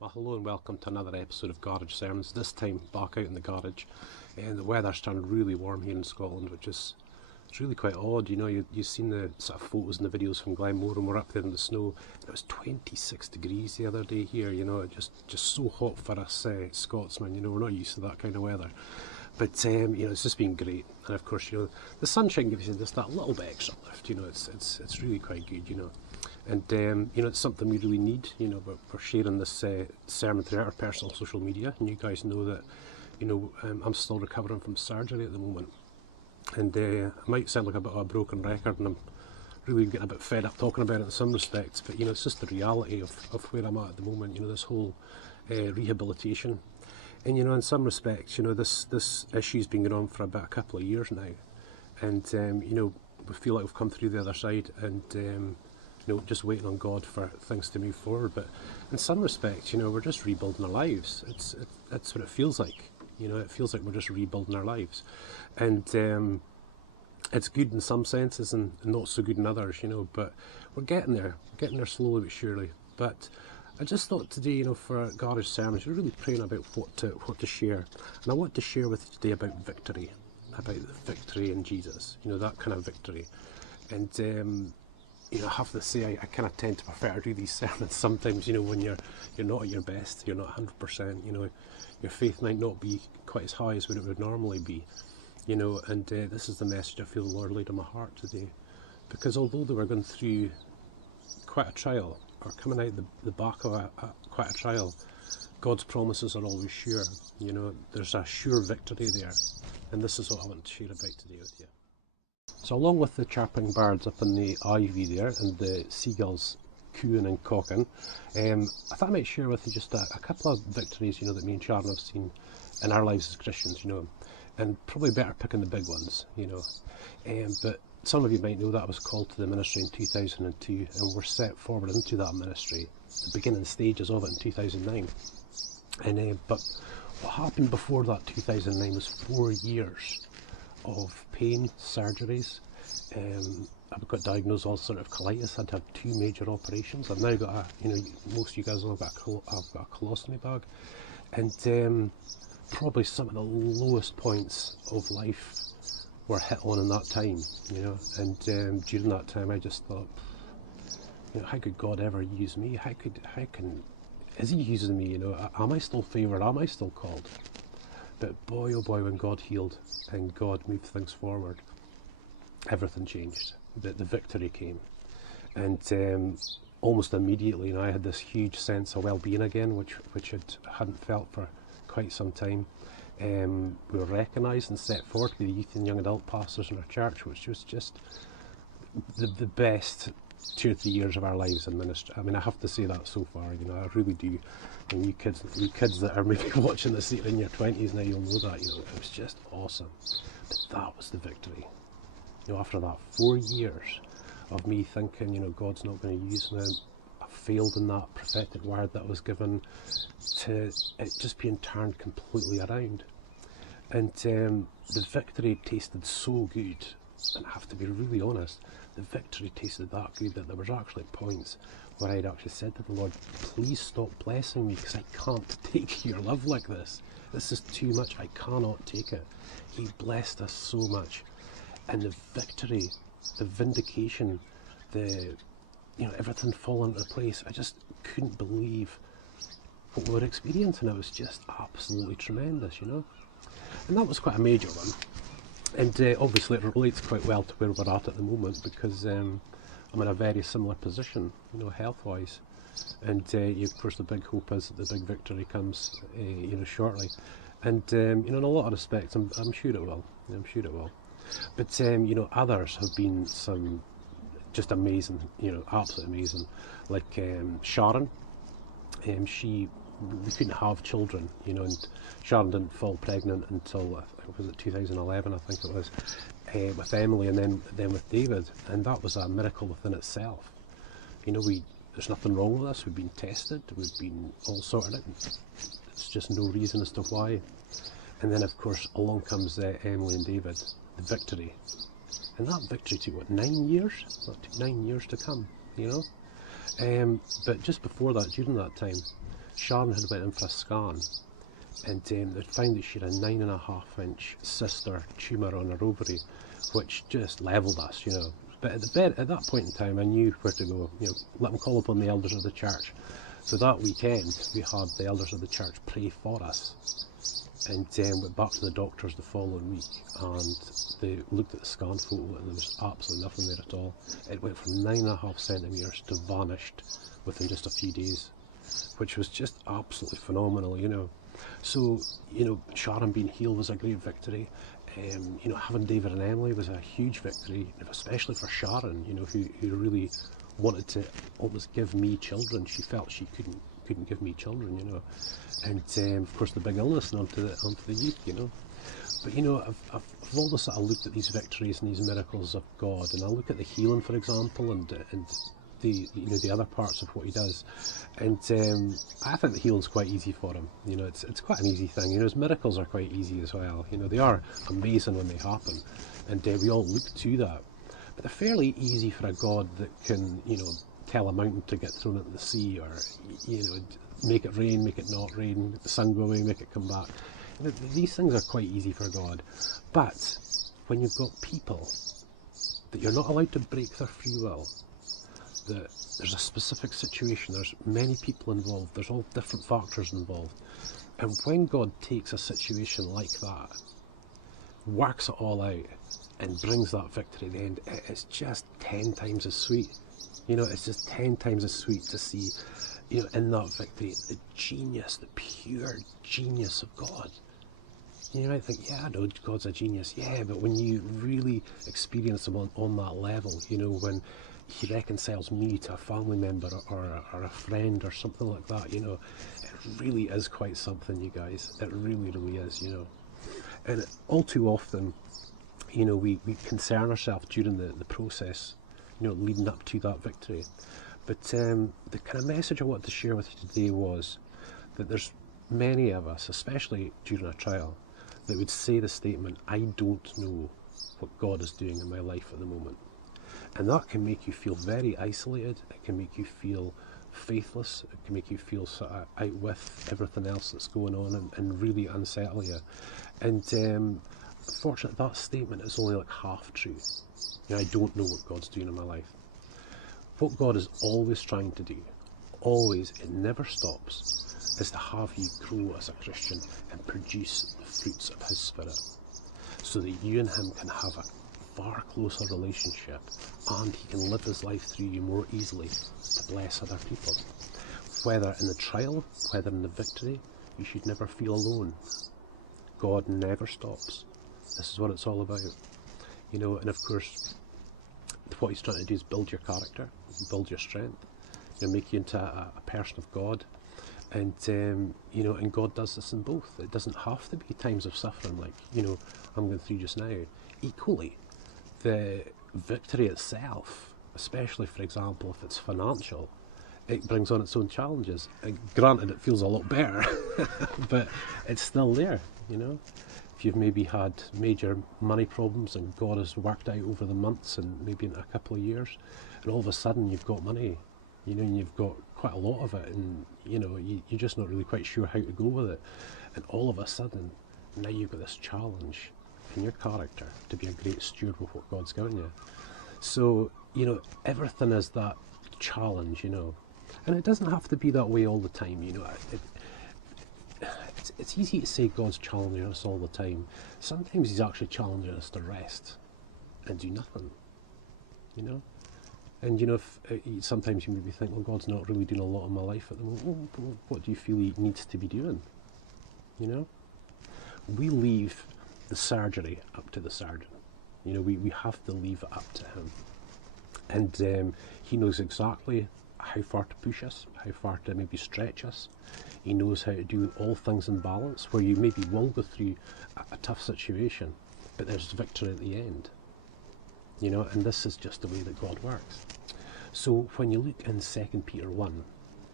Well, hello and welcome to another episode of Garage Sermons, this time back out in the garage. And the weather's turned really warm here in Scotland, which is it's really quite odd. You've seen the sort of photos and the videos from Glenmore, and we're up there in the snow. It was 26 degrees the other day here, just so hot for us Scotsmen. We're not used to that kind of weather. But, it's just been great. And of course, the sunshine gives you just that little bit extra lift, it's really quite good. And, it's something we really need. We're sharing this sermon throughout our personal social media, and you guys know that, I'm still recovering from surgery at the moment. And I might sound like a bit of a broken record, and I'm really getting a bit fed up talking about it in some respects, but, it's just the reality of where I'm at the moment, this whole rehabilitation. And, in some respects, this issue's been going on for about a couple of years now. And, we feel like we've come through the other side, and, just waiting on God for things to move forward. But in some respects, we're just rebuilding our lives. That's what it feels like. It feels like we're just rebuilding our lives. And it's good in some senses and not so good in others, but we're getting there slowly but surely. But I just thought today, for Garage Sermons, we're really praying about what to share. And I want to share with you today about victory, about the victory in Jesus, that kind of victory. And I have to say, I kind of tend to prefer to do these sermons sometimes, when you're not at your best, you're not 100%, your faith might not be quite as high as what it would normally be, and this is the message I feel the Lord laid on my heart today. Because although they were going through quite a trial, or coming out the back of quite a trial, God's promises are always sure. There's a sure victory there, and this is what I want to share about today with you. So along with the chirping birds up in the ivy there and the seagulls cooing and cawing, I thought I might share with you just a couple of victories, that me and Sharon have seen in our lives as Christians, and probably better picking the big ones, but some of you might know that I was called to the ministry in 2002 and were set forward into that ministry, the beginning stages of it in 2009. And but what happened before that 2009 was 4 years of pain, surgeries. I've got diagnosed with ulcerative colitis. I'd had 2 major operations. I've now got most of you guys know I've got a colostomy bag, and probably some of the lowest points of life were hit on in that time, and during that time I just thought, how could God ever use me? Is he using me? Am I still favoured? Am I still called? But boy, oh boy, when God healed and God moved things forward, everything changed. The victory came. And almost immediately, I had this huge sense of well-being again, which I hadn't felt for quite some time. We were recognised and set forward to be the youth and young adult pastors in our church, which was just the best 2 or 3 years of our lives in ministry. I mean, I have to say that so far, I really do. And you kids that are maybe watching this in your 20s now, you'll know that, it was just awesome. But that was the victory. After that 4 years of me thinking, God's not going to use me, I failed in that prophetic word that was given, to it just being turned completely around. And the victory tasted so good, and I have to be really honest, the victory tasted that good that there was actually points where I'd actually said to the Lord, please stop blessing me, because I can't take your love like this. This is too much, I cannot take it. He blessed us so much. And the victory, the vindication, everything falling into place, I just couldn't believe what we were experiencing. It was just absolutely tremendous, And that was quite a major one. And obviously it relates quite well to where we're at the moment, because I'm in a very similar position, health-wise. And of course the big hope is that the big victory comes, shortly. And in a lot of respects, I'm sure it will. I'm sure it will. But others have been some just amazing, absolutely amazing. Like Sharon, we couldn't have children, and Sharon didn't fall pregnant until, was it 2011, I think it was, with Emily, and then with David, and that was a miracle within itself. There's nothing wrong with us. We've been tested, we've been all sorted out. There's just no reason as to why. And then of course along comes Emily and David, the victory, and that victory took 9 years? That took 9 years to come, But just before that, during that time, Sharon had went in for a scan, and they'd found that she had a 9.5-inch cyst tumour on her ovary, which just levelled us, you know. But at that point in time, I knew where to go. You know, let them call upon the elders of the church. So that weekend, we had the elders of the church pray for us, and went back to the doctors the following week, and they looked at the scan photo, and there was absolutely nothing there at all. It went from 9.5 centimetres to vanished within just a few days, which was just absolutely phenomenal, you know. So, you know, Sharon being healed was a great victory. You know, having David and Emily was a huge victory, especially for Sharon, you know, who really wanted to almost give me children. She felt she couldn't give me children, you know. And of course the big illness and onto the youth, you know. But you know, I've always sort of looked at these victories and these miracles of God, and I look at the healing, for example, and the, you know, the other parts of what he does, and I think the healing's quite easy for him. You know, it's quite an easy thing. You know, his miracles are quite easy as well. You know, they are amazing when they happen, and we all look to that. But they're fairly easy for a God that can, you know, tell a mountain to get thrown into the sea, or, you know, make it rain, make it not rain, make the sun go away, make it come back. You know, these things are quite easy for God. But when you've got people that you're not allowed to break their free will, that there's a specific situation, there's many people involved, there's all different factors involved, and when God takes a situation like that, works it all out, and brings that victory at the end, it's just 10 times as sweet. You know, it's just 10 times as sweet to see, you know, in that victory, the genius, the pure genius of God. You might think, yeah, I know God's a genius, yeah, but when you really experience him on that level, you know, when he reconciles me to a family member or a friend or something like that, you know, it really is quite something, you guys. It really, really is, you know. And all too often, you know, we concern ourselves during the process, you know, leading up to that victory. But the kind of message I wanted to share with you today was that there's many of us, especially during a trial, that would say the statement, I don't know what God is doing in my life at the moment. And that can make you feel very isolated. It can make you feel faithless. It can make you feel sort of out with everything else that's going on, and really unsettle you. And unfortunately, that statement is only like half true. You know, I don't know what God's doing in my life. What God is always trying to do, always, it never stops, is to have you grow as a Christian and produce the fruits of his Spirit, so that you and him can have a far closer relationship, and he can live his life through you more easily to bless other people. Whether in the trial, whether in the victory, you should never feel alone. God never stops. This is what it's all about. You know, and of course, what he's trying to do is build your character, build your strength, you know, make you into a person of God. And you know, and God does this in both. It doesn't have to be times of suffering like, you know, I'm going through just now. Equally, the victory itself, especially, for example, if it's financial, it brings on its own challenges. And granted, it feels a lot better, but it's still there, you know. If you've maybe had major money problems and God has worked out over the months and maybe in a couple of years, and all of a sudden you've got money, you know, and you've got quite a lot of it, and you know, you're just not really quite sure how to go with it, and all of a sudden now you've got this challenge in your character to be a great steward with what God's given you. So, you know, everything is that challenge, you know, and it doesn't have to be that way all the time, you know. It's easy to say God's challenging us all the time. Sometimes he's actually challenging us to rest and do nothing, you know. And you know, if sometimes you maybe think, well, God's not really doing a lot in my life at the moment. Well, what do you feel he needs to be doing? You know, we leave the surgery up to the surgeon. You know, we have to leave it up to him, and he knows exactly how far to push us, how far to maybe stretch us. He knows how to do all things in balance, where you maybe will go through a tough situation, but there's victory at the end. You know, and this is just the way that God works. So when you look in 2 Peter 1,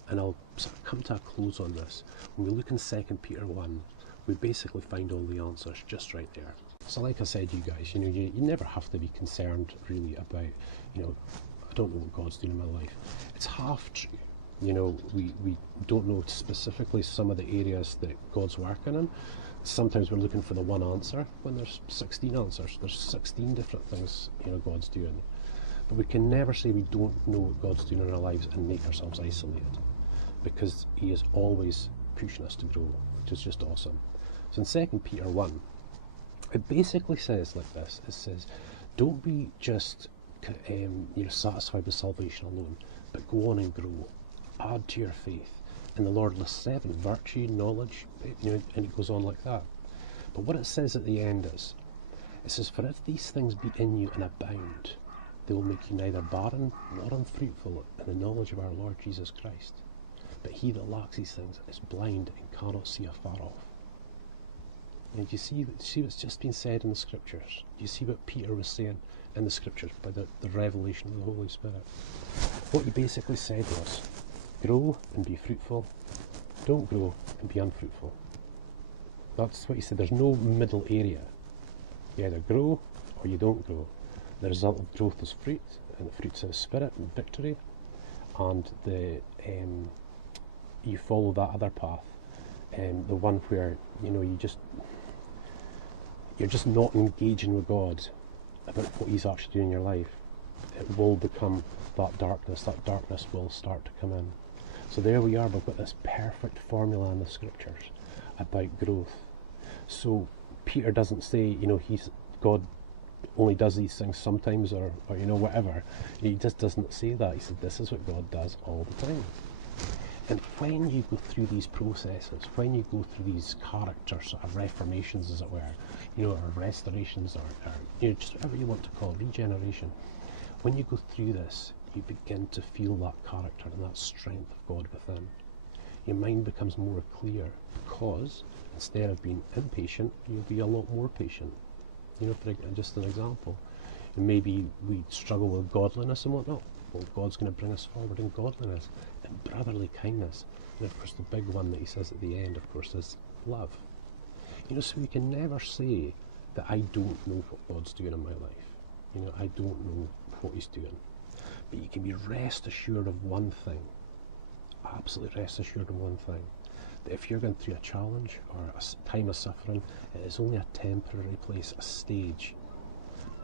and I'll sort of come to a close on this, when we look in 2 Peter 1, we basically find all the answers just right there. So like I said, you guys, you know, you never have to be concerned really about, you know, I don't know what God's doing in my life. It's half true. You know, we don't know specifically some of the areas that God's working in. Sometimes we're looking for the one answer when there's 16 answers. There's 16 different things, you know, God's doing. But we can never say we don't know what God's doing in our lives and make ourselves isolated, because He is always pushing us to grow, which is just awesome. So in 2 Peter 1, it basically says like this. It says, don't be just satisfied with salvation alone, but go on and grow. Add to your faith. And the Lord lists 7: virtue, knowledge, and it goes on like that. But what it says at the end is, it says, for if these things be in you and abound, they will make you neither barren nor unfruitful in the knowledge of our Lord Jesus Christ. But he that lacks these things is blind and cannot see afar off. And you see what's just been said in the Scriptures. You see what Peter was saying in the Scriptures by the revelation of the Holy Spirit. What he basically said was, grow and be fruitful, don't grow and be unfruitful. That's what he said. There's no middle area. You either grow or you don't grow. The result of growth is fruit, and the fruit's in the Spirit and victory, and you follow that other path, the one where you're just not engaging with God about what He's actually doing in your life. It will become that darkness. That darkness will start to come in. So there we are. We've got this perfect formula in the Scriptures about growth. So Peter doesn't say, God only does these things sometimes, or whatever. He just doesn't say that. He said this is what God does all the time. And when you go through these processes, when you go through these character sort of reformations, as it were, or restorations, or just whatever you want to call it, regeneration, when you go through this, you begin to feel that character and that strength of God within. Your mind becomes more clear, because instead of being impatient, you'll be a lot more patient. For just an example, and maybe we struggle with godliness and whatnot. Well, God's going to bring us forward in godliness and brotherly kindness. And of course, the big one that he says at the end, of course, is love. So we can never say that I don't know what God's doing in my life. I don't know what He's doing. But you can be rest assured of one thing. Absolutely rest assured of one thing. That if you're going through a challenge or a time of suffering, it is only a temporary place, a stage.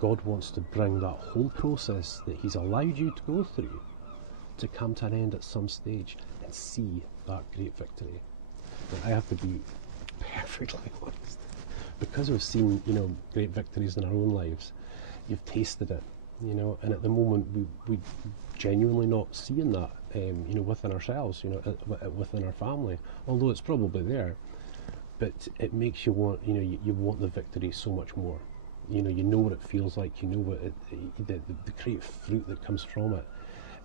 God wants to bring that whole process that He's allowed you to go through to come to an end at some stage and see that great victory. Now, I have to be perfectly honest. Because we've seen, great victories in our own lives, you've tasted it, and at the moment we genuinely not seeing that, within ourselves, within our family, although it's probably there. But it makes you want, you want the victory so much more. You know what it feels like, what the great fruit that comes from it.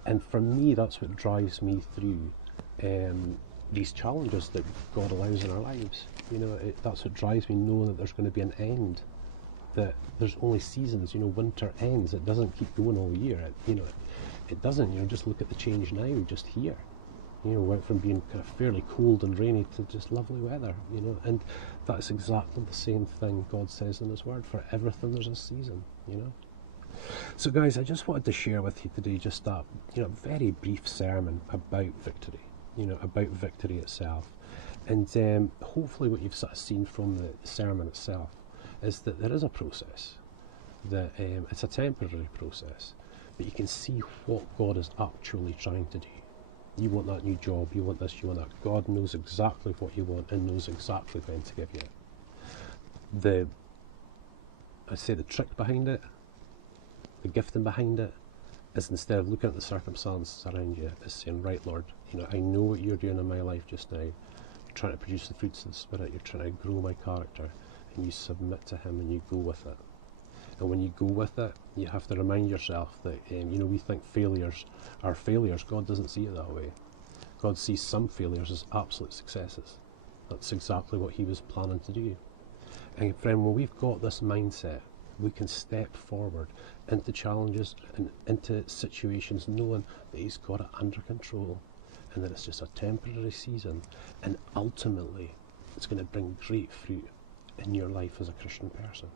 And for me, that's what drives me through these challenges that God allows in our lives. That's what drives me, knowing that there's going to be an end, that there's only seasons. Winter ends. It doesn't keep going all year. It doesn't. Just look at the change now, just here. Went from being kind of fairly cold and rainy to just lovely weather, and that's exactly the same thing God says in His Word. For everything there's a season, So guys, I just wanted to share with you today just that, very brief sermon about victory, about victory itself. And hopefully what you've sort of seen from the sermon itself is that there is a process, that it's a temporary process, but you can see what God is actually trying to do. You want that new job, you want this, you want that. God knows exactly what you want and knows exactly when to give you it. The trick behind it, the gifting behind it, is instead of looking at the circumstances around you, is saying, right, Lord, I know what you're doing in my life just now. You're trying to produce the fruits of the Spirit, you're trying to grow my character, and you submit to Him and you go with it. And when you go with it, you have to remind yourself that, we think failures are failures. God doesn't see it that way. God sees some failures as absolute successes. That's exactly what He was planning to do. And friend, when we've got this mindset, we can step forward into challenges and into situations knowing that He's got it under control and that it's just a temporary season, and ultimately it's going to bring great fruit in your life as a Christian person.